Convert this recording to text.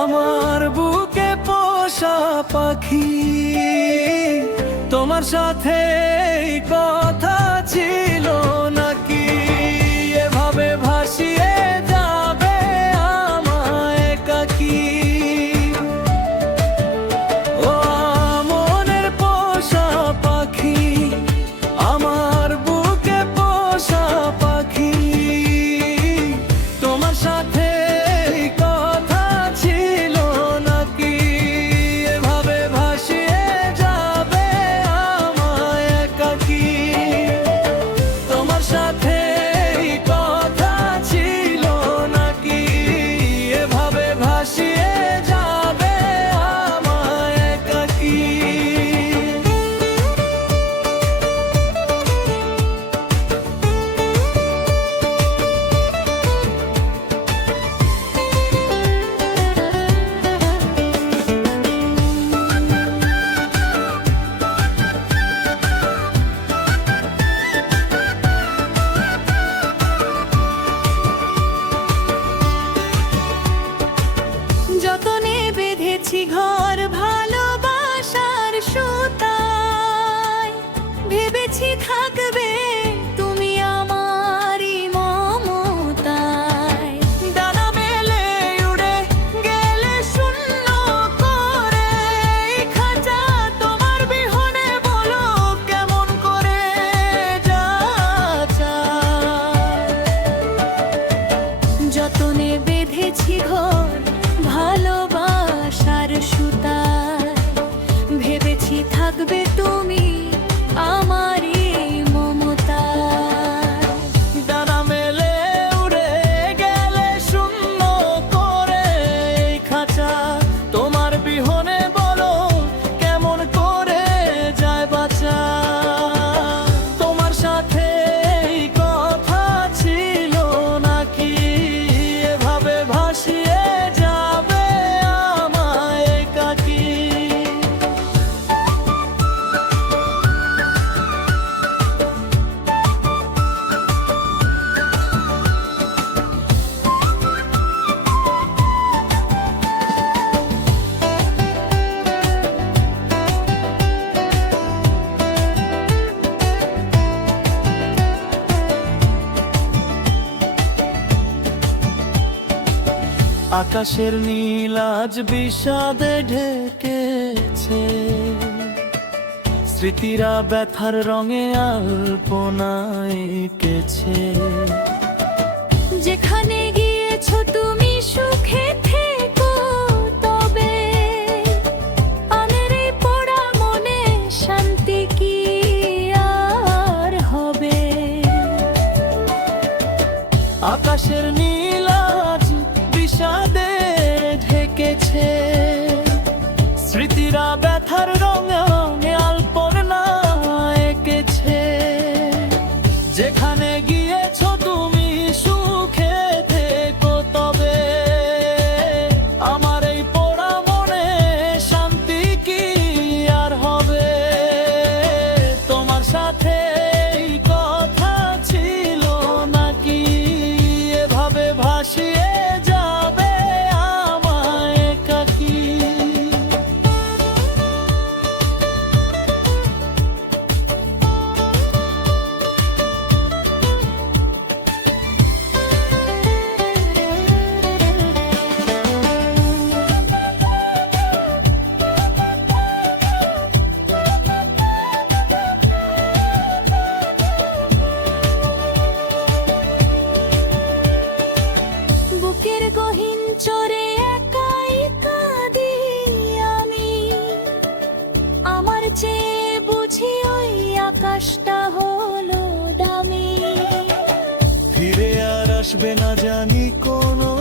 আমার বুকে পোষা পাখি, তোমার সাথে কথা ছিল নাকি? এভাবে ভাসিয়ে যাবে আমায় একাকী। ও মনের পোষা পাখি, আমার বুকে পোষা পাখি, তোমার সাথে কথা ছিল নাকি? এভাবে ভাসিয়ে যাবে আমায় একাকী। তোমার সাথে কথা ছিল নাকি? এভাবে ভাসিয়ে যাবে আমায় একাকী। যতনে বেঁধেছি ঘর ভালোবাসার সুতায়, ভেবেছি থাকবে তুমি আমারই মমতায়। ডানা মেলে উড়ে গেলে শূন্য করে এই খাঁচা, তোমার বিহনে বলো কেমন করে যায়। যতনে বেঁধেছি ঘর ভালোবাসার সুতায়, ভেবেছি থাকবে তুমি আমারই মমতায়। ডানা মেলে উড়ে গেলে শূন্য করে এই খাঁচা, তোমার বিহনে বলো কেমন করে যায় বাঁচা। তোমার সাথে কথা ছিল নাকি? এভাবে ভাসিয়ে যাবে আমায় একাকী। আকাশের নীল আজ বিষাদে ঢেকেছে, স্মৃতিরা ব্যথার রঙে আলপনা এঁকেছে। যেখানে গিয়েছো তুমি সুখে থেকো তবে, আমার এই পোড়া মনে শান্তি কি আর হবে? আকাশের নীল আজ বিষাদে ঢেকেছে, স্মৃতিরা ব্যথার রঙে আলপনা এঁকেছে। যেখানে গিয়েছো তুমি সুখে থেকো তবে, আমার এই পোড়া মনে শান্তি কি আর হবে? তোমার সাথে কথা ছিল নাকি? এভাবে ভাসিয়ে যাবে আমায় একাকী। বুকের গহীন চরে একাই কাঁদি আমি, আমার চেয়ে বুঝি ওই আকাশটা হলো দামি। ফিরে আর আসবে না জানি কোনো